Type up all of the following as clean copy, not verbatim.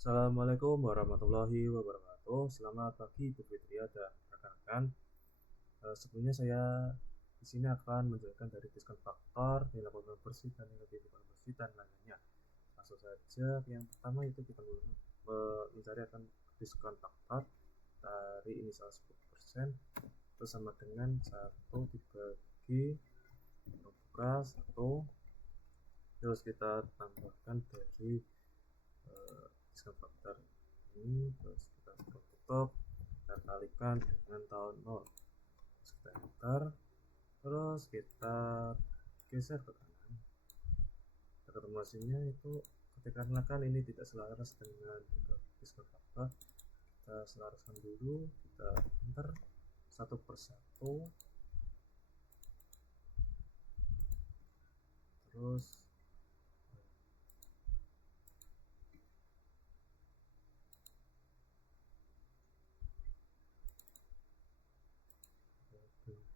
Assalamualaikum warahmatullahi wabarakatuh. Selamat pagi Bu Fitria dan rekan-rekan. Sebelumnya saya di sini akan menjelaskan dari diskon faktor, nilai keuntungan bersih dan nilai kehidupan bersih dan lainnya. Langsung saja, yang pertama itu kita mencari akan diskon faktor dari inisial 10% itu sama dengan 1 dibagi 1, terus kita tambahkan dari diskon faktor ini, terus kita tutup, kita kalikan dengan tahun 0, terus kita enter, terus kita geser ke kanan. Kita ketemu hasilnya itu ketika kan ini tidak selaras dengan diskon faktor, kita selaraskan dulu, kita enter satu persatu, terus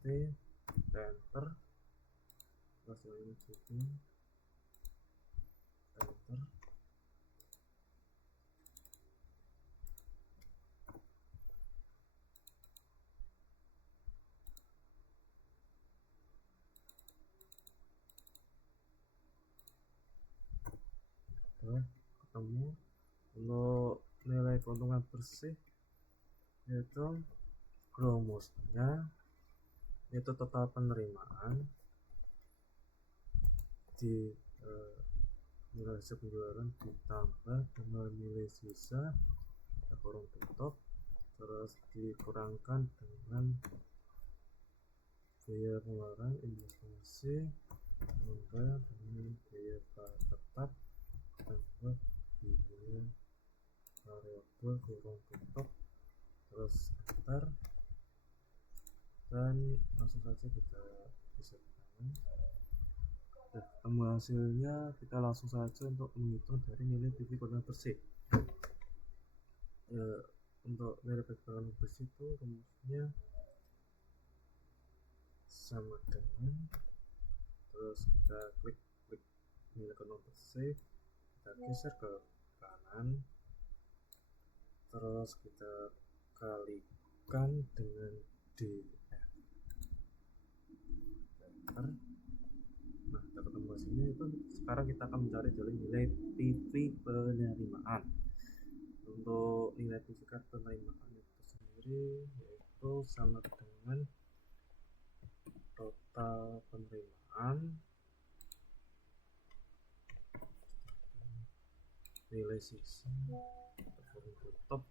berhenti, kita enter, terus ini jadi enter, ketemu. Untuk nilai keuntungan bersih yaitu rumusnya itu total penerimaan di nilai hasil penjualan ditambah dengan nilai sisa kita kurung tutup, terus dikurangkan dengan biaya pengeluaran investasi tambah dengan biaya tetap tambah biaya variabel kurung tutup, terus enter, dan langsung saja kita bisa tekan. Ketemu hasilnya, kita langsung saja untuk menghitung dari nilai PV keuntungan bersih. Untuk nilai PV keuntungan bersih itu rumusnya sama dengan, terus kita klik nilai keuntungan bersih, kita geser ke kanan, terus kita kalikan dengan DF, enter. Nah, kita ketemu hasilnya itu. Sekarang kita akan mencari dari nilai PV penerimaan. Untuk nilai PV penerimaan itu sendiri yaitu sama dengan total penerimaan nilai sisa kurung tutup,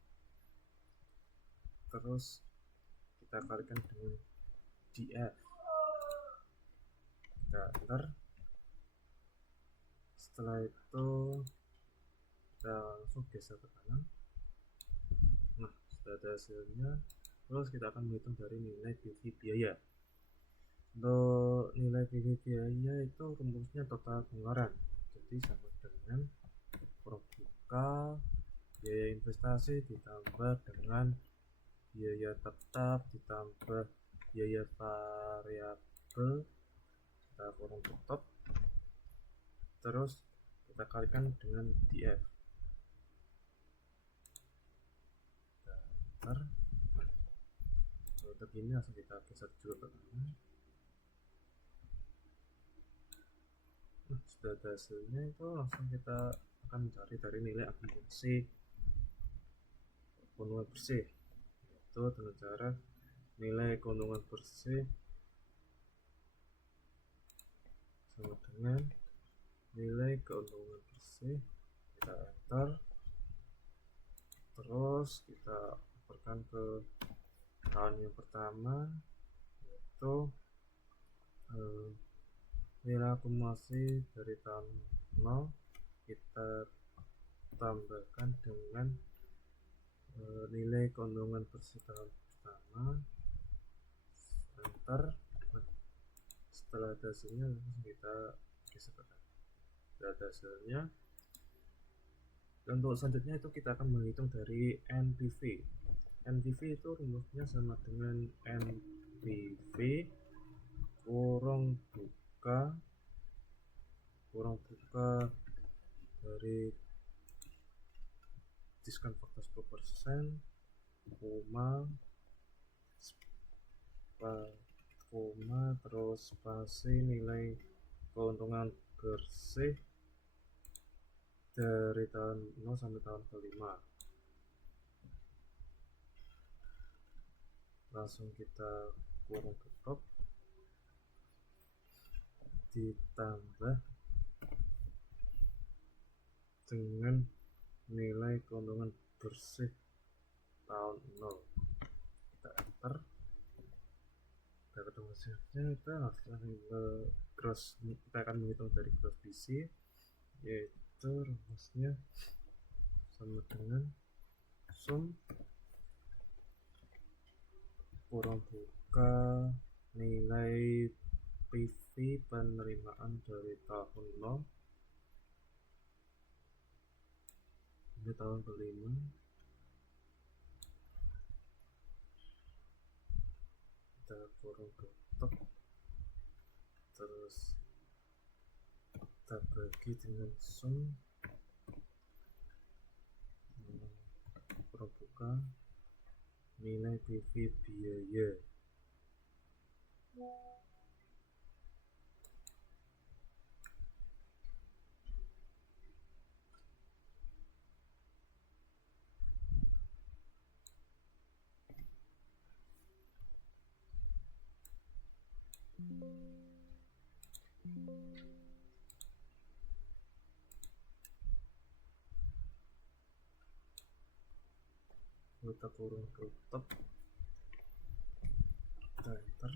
terus kita kalikan dengan DF, kita enter. Setelah itu kita langsung geser ke kanan. Nah, sudah ada hasilnya. Terus kita akan menghitung dari nilai PV biaya. Untuk nilai PV biaya itu rumusnya total pengeluaran, jadi sama dengan kurung buka biaya investasi ditambah dengan biaya tetap ditambah biaya variabel, kita kurung tutup, terus kita kalikan dengan DF, kita enter. Untuk ini langsung kita geser juga ke kanan. Nah, sudah ada hasilnya itu. Langsung kita akan mencari dari nilai akumulasi keuntungan bersih, yaitu dengan cara nilai keuntungan bersih sama dengan nilai keuntungan bersih, kita enter, terus kita operkan ke tahun yang pertama, yaitu nilai akumulasi dari tahun 0 kita tambahkan dengan nilai keuntungan bersih tahun pertama, enter. Nah, setelah ada hasilnya langsung kita geser. Sudah ada hasilnya. Dan untuk selanjutnya itu kita akan menghitung dari NPV. NPV itu rumusnya sama dengan NPV kurung buka dari diskon faktor 10%, terus spasi nilai keuntungan bersih dari tahun 0 sampai tahun kelima. Langsung kita kurung tutup, ditambah dengan nilai keuntungan bersih tahun 0. Kita enter, kita ketemu hasilnya. Kita langsung ke gross, kita akan menghitung dari gross BC, yaitu rumusnya sama dengan sum kurung buka nilai PV penerimaan dari tahun 0 ini tahun kelima, kita kurung tutup, terus kita bagi dengan sum kurung buka nilai PV biaya. Kita kurung tutup, kita enter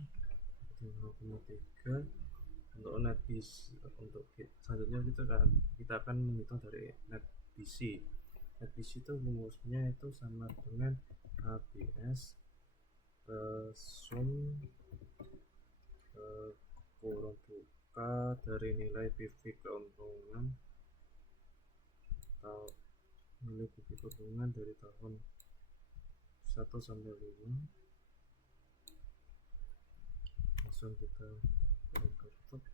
di 0,3 untuk net BC. Untuk selanjutnya kita akan menghitung dari net BC. Net BC itu rumusnya itu sama dengan ABS sum kurung buka dari nilai PV keuntungan atau nilai PV keuntungan dari tahun 1 sampai 5. Langsung kita kurung tutup,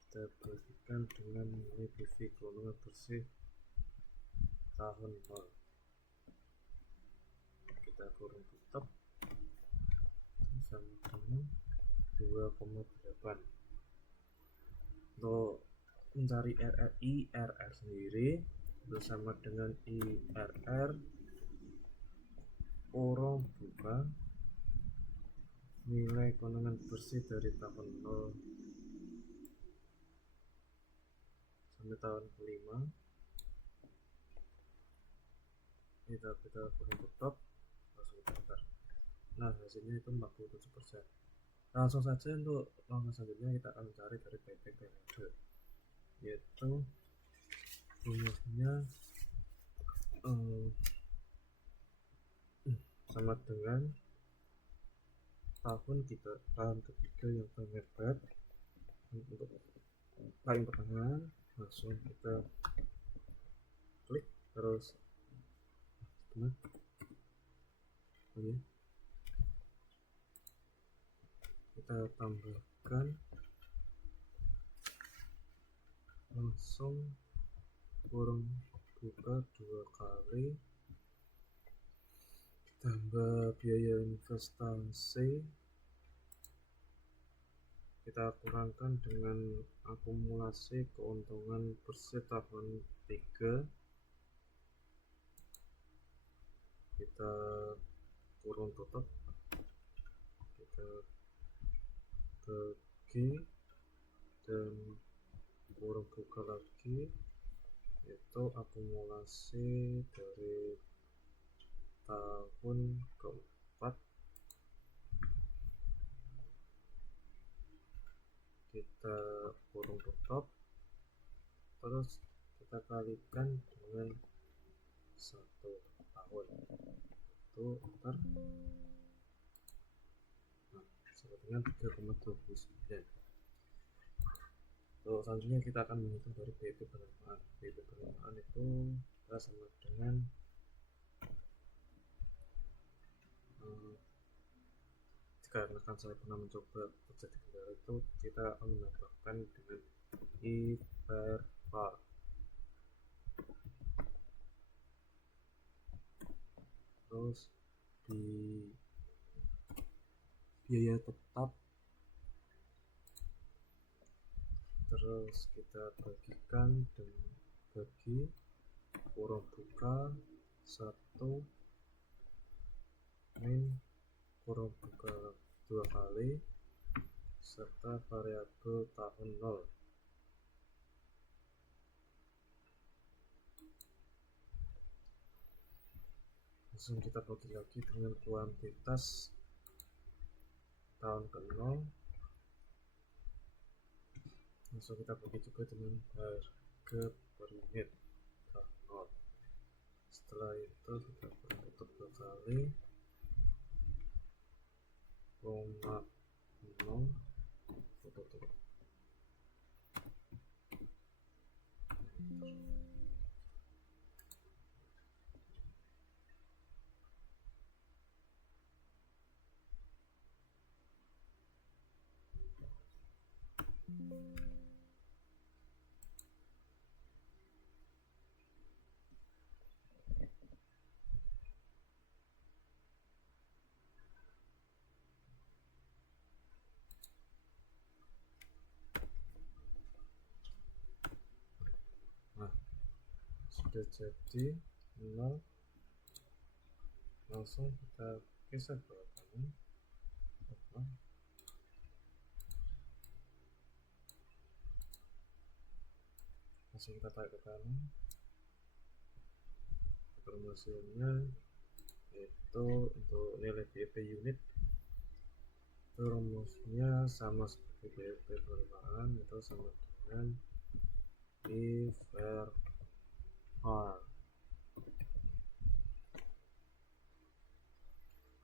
kita bagikan dengan nilai PV keuntungan bersih tahun 0. Kita kurung tutup sama dengan 2,8. Untuk mencari IRR sendiri bersama dengan IRR kurung buka nilai keuntungan bersih dari tahun 0 sampai tahun kelima. Kita kurung tutup, langsung kita enter. Nah, hasilnya itu 47%. Langsung saja untuk langkah selanjutnya kita akan mencari dari payback periode, yaitu rumusnya sama dengan tahun ketiga yang paling hebat. Untuk paling pertengahan langsung kita klik, terus kita tambahkan langsung kurung buka 2 kali, tambah biaya investasi kita kurangkan dengan akumulasi keuntungan bersih tahun 3. Kita kurung tutup, kita bagi dan kurung buka lagi, itu akumulasi dari tahun keempat. Kita kurung tutup, terus kita kalikan dengan 1 tahun, itu enter. Nah, sama dengan 3,29. Selanjutnya kita akan menghitung dari BEP penerimaan. BEP penerimaan itu kita sama dengan dikarenakan saya pernah mencoba kerja di bandara itu, kita akan menambahkan dengan I per var. terus di biaya tetap, terus kita bagikan dengan bagi kurung buka 1 min kurung buka 2 kali serta variabel tahun 0. Langsung kita bagi lagi dengan kuantitas tahun ke 0. Langsung kita bagi juga dengan harga per unit tahun 0. Setelah itu kita tutup 2 kali 0,0 tutup. Nah, sudah jadi 0. Langsung kita geser ke kanan. Langsung kita tarik ke kanan. Hasilnya yaitu untuk nilai BEP unit itu rumusnya sama seperti BEP penerimaan, itu sama dengan if var r,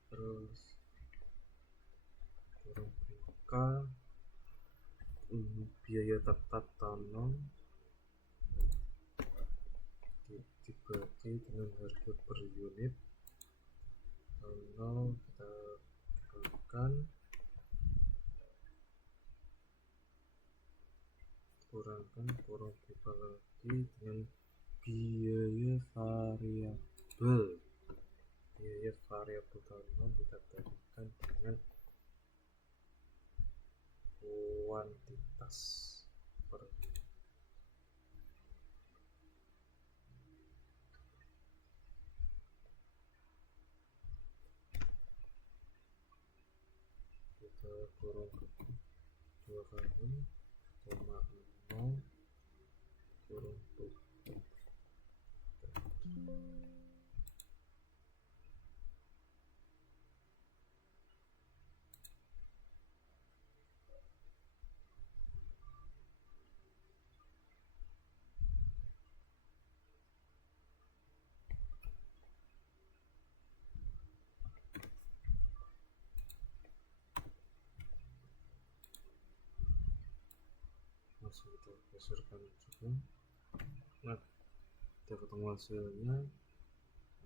terus kurung buka biaya tetap tahun dibagi dengan harga per unit tahun kita kurangkan kurung buka lagi dengan biaya variabel tahun kita berikan dengan kuantitas per unit. Kita kurung 2 kali 0,0 kurung tutup. Langsung kita geserkan juga. Nah, kita ketemu hasilnya.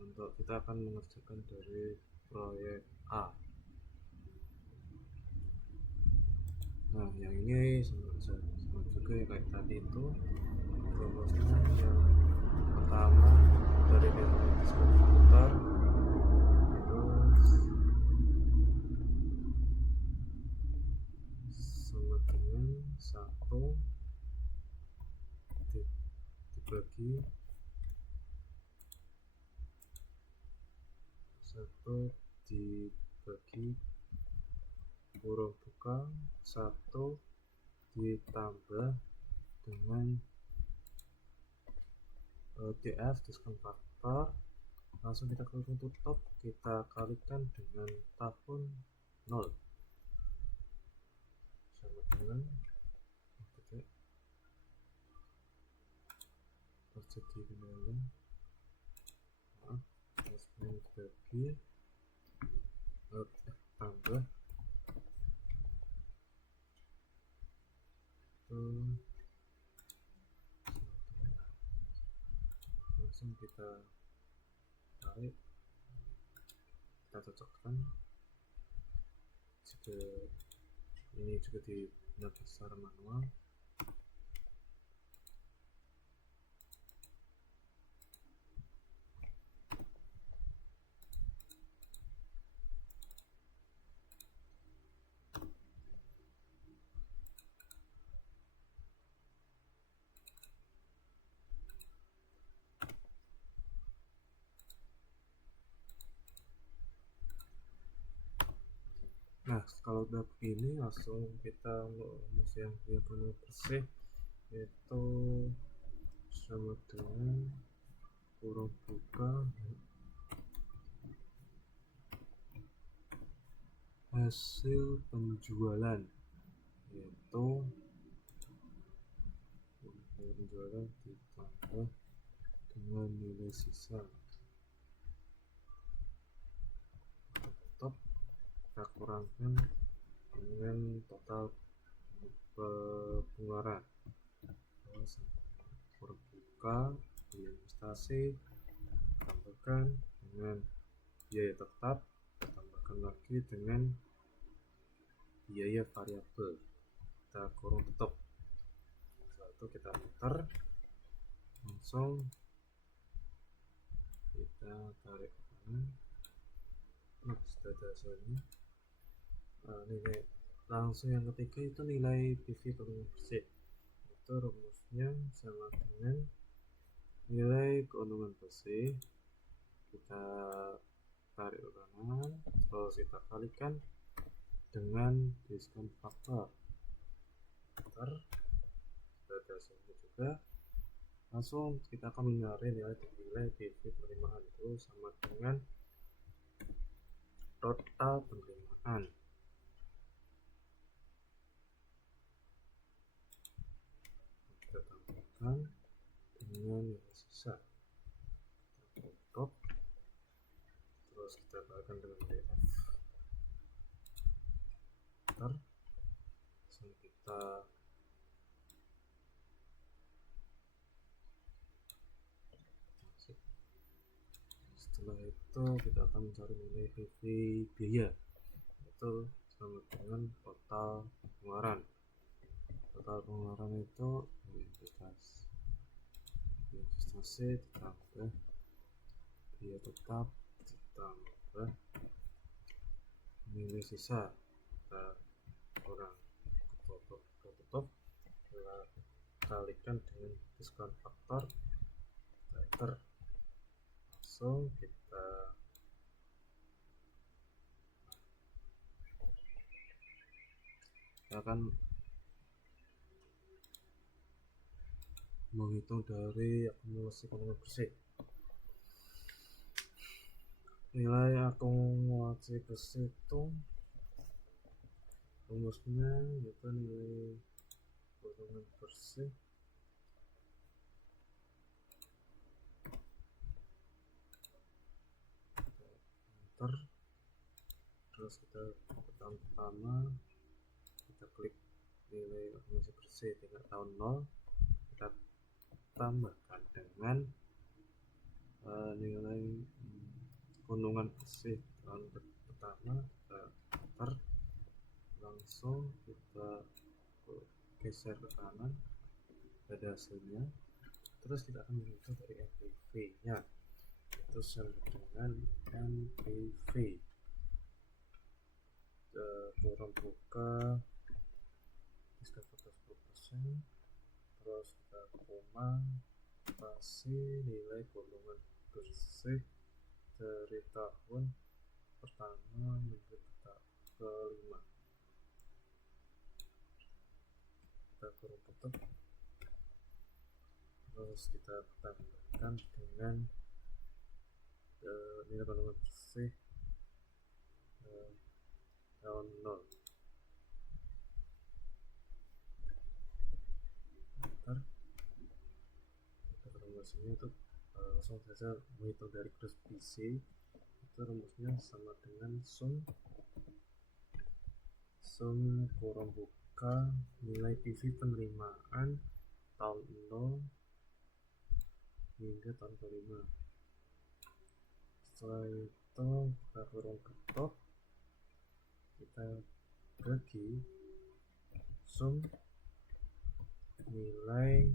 Untuk kita akan mengerjakan dari proyek A. Nah, yang ini sama juga ya kayak tadi itu rumusnya. Yang pertama dari nilai distributor itu sama dengan 1 dibagi 1 dibagi kurung buka 1 ditambah dengan DF diskon faktor. Langsung kita kurung tutup, kita kalikan dengan tahun 0 sama dengan terjadi kembali. Harus dibagi tambah langsung kita tarik, kita cocokkan. Jika ini juga dibuat secara manual. Nah, kalau udah begini langsung kita rumus yang diagonal bersih itu sama dengan kurung buka hasil penjualan, yaitu penjualan ditambah dengan nilai sisa tutup kita kurangkan dengan total pengeluaran. Terus kurang buka biaya investasi tambahkan dengan biaya tetap, tambahkan lagi dengan biaya variabel, kita kurung tutup. Setelah itu kita enter, langsung kita tarik ke kanan. Nah, sudah ada hasilnya. Nilai langsung yang ketiga itu nilai PV keuntungan bersih, itu rumusnya sama dengan nilai keuntungan bersih, kita tarik ke kanan, terus kita kalikan dengan diskon faktor. Sudah ada hasilnya juga. Langsung kita akan mencari nilai PV penerimaan, itu sama dengan total penerimaan. Kita tambahkan dengan nilai sisa, kita tutup, terus kita kalikan dengan DF. Langsung kita setelah itu kita akan mencari nilai PV biaya, itu sama dengan total pengeluaran. Total pengeluaran itu investasi ditambah biaya tetap ditambah nilai sisa, kita kurang tutup, kita kalikan dengan diskon faktor, enter. Langsung kita akan menghitung dari akumulasi keuntungan bersih. Nilai akumulasi bersih itu rumusnya yaitu nilai keuntungan bersih enter. Terus kita pertama kita klik nilai akumulasi bersih tingkat tahun 0, kita tambahkan dengan nilai keuntungan bersih tahun pertama, kita enter. Langsung kita geser ke kanan, ada hasilnya. Terus kita akan menghitung dari NPV nya, itu sama dengan NPV kurang buka diskon 10%, terus kita koma spasi nilai keuntungan bersih dari tahun pertama hingga kelima, kita kurung tutup, terus kita tambahkan dengan nilai keuntungan bersih tahun 0. Enter. Rumusnya itu langsung saja menghitung dari gross BC, itu rumusnya sama dengan sum kurang buka nilai PV penerimaan tahun 0 hingga tahun kelima. Setelah itu kita kurung tutup, kita bagi sum nilai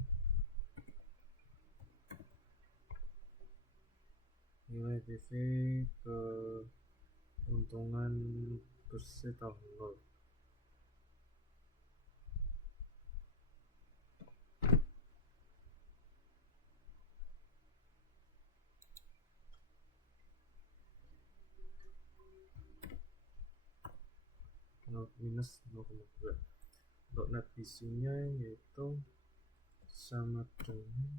PV keuntungan bersih tahun 0. minus 0,2. Untuk net isinya yaitu sama dengan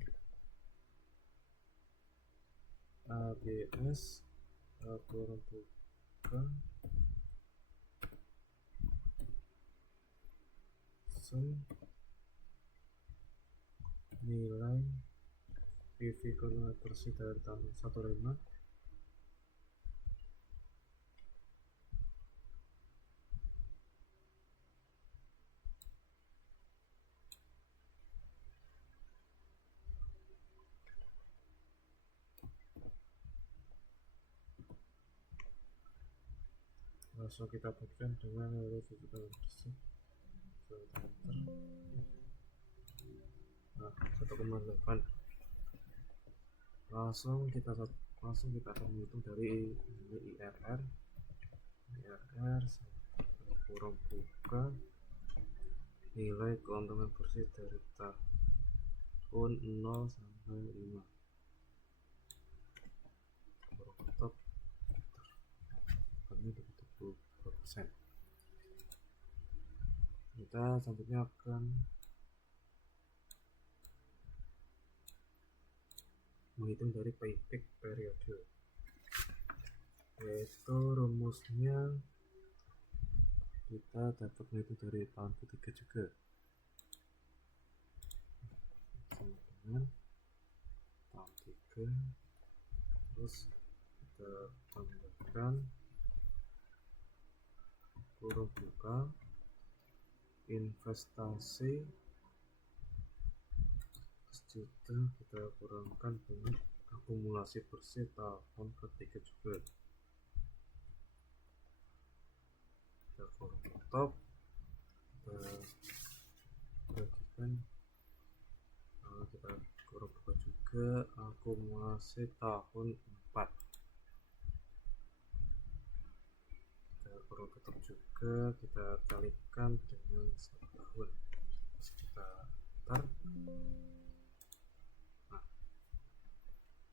ABS kurang buka nilai PV kurang bersih dari tahun 15 langsung kita bagikan dengan nilai PV kurang bersih. Nah, 1,8. langsung kita akan menghitung dari nilai IRR kurang buka nilai keuntungan bersih dari tahun 0 sampai 5 kurang tetap kami 20%. Kita selanjutnya akan menghitung dari payback periode, yaitu rumusnya kita dapat menghitung dari tahun ketiga juga, sama dengan tahun 3, terus kita tambahkan kurang buka investasi juta, kita kurangkan dengan akumulasi bersih tahun ketiga juga, kita kurang top, kita bagikan, kita kurang buka juga akumulasi tahun 4, kita kurang tutup juga, kita kalikan dengan 1 tahun, terus kita tar.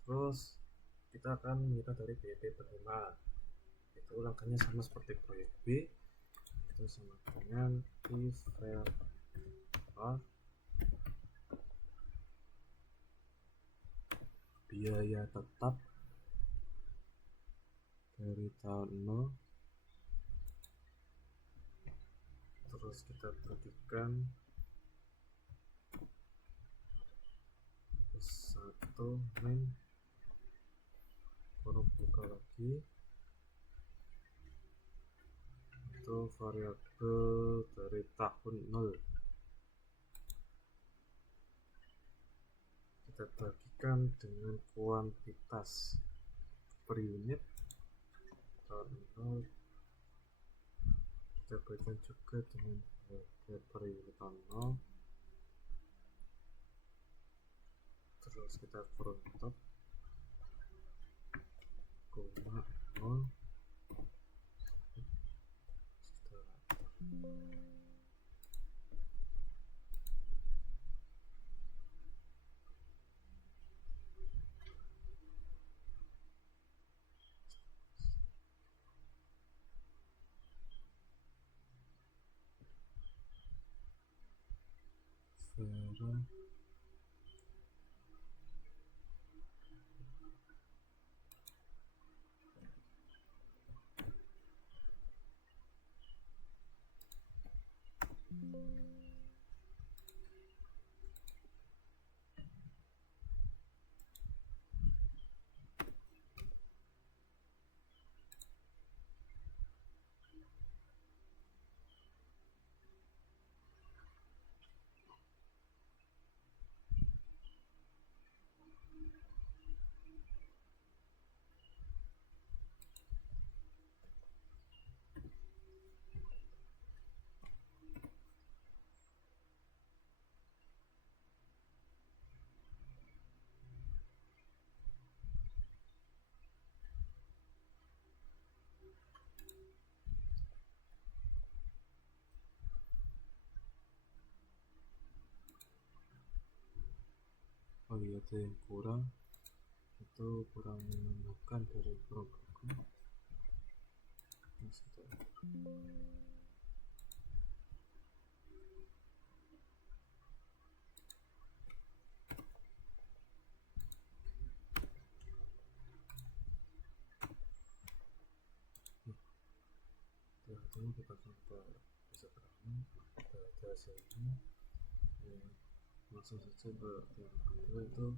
Terus kita akan menghitung dari BEP per 5. Itu langkahnya sama seperti proyek B, itu sama dengan if biaya tetap dari tahun 0, terus kita berikan 1 min kurang buka lagi itu variabel dari tahun 0, kita bagikan dengan kuantitas per unit tahun 0, kita bagikan juga dengan harga per unit tahun 0, terus kita kurang top 0,0 ada yang kurang, itu kurang menambahkan dari program. pertama kita coba bisa terang ada hasilnya. Langsung saja ke yang kedua itu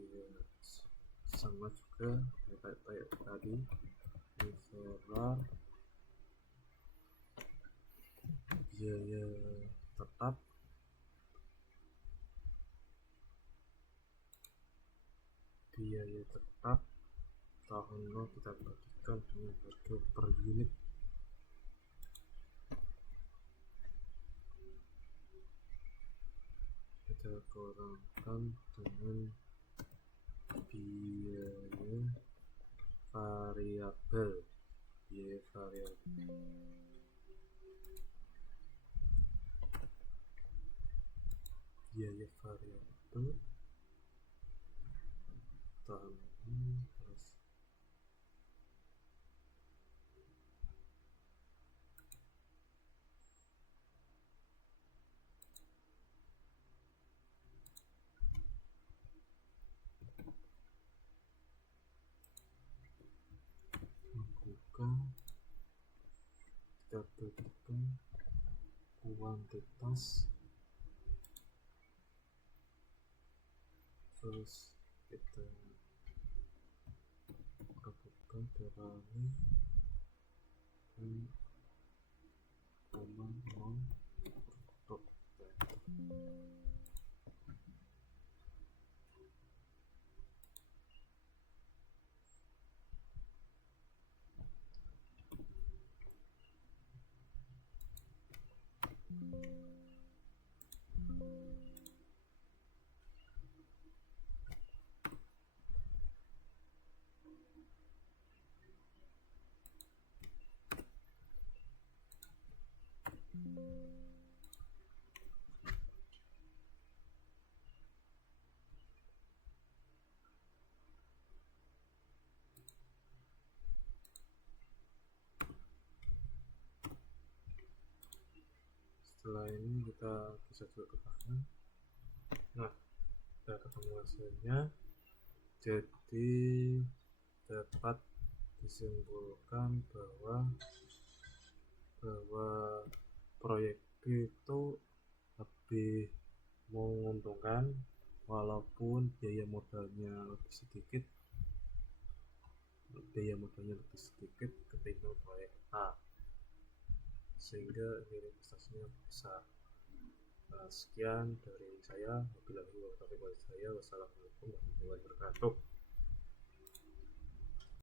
ya, sama juga kayak tadi referral biaya tetap tahun lalu kita bagikan dengan harga per unit. Kita kurangkan dengan biaya variabel. Biaya variabel tahun ini terus membuka, kita berikan kuantitas, terus kita lakukan berani untuk setelah ini kita bisa juga ke kanan. Nah, kita ketemu hasilnya, jadi dapat disimpulkan bahwa proyek B itu lebih menguntungkan walaupun biaya modalnya lebih sedikit ketimbang proyek A, sehingga nilai investasinya besar. Sekian dari saya. Wassalamualaikum warahmatullahi wabarakatuh.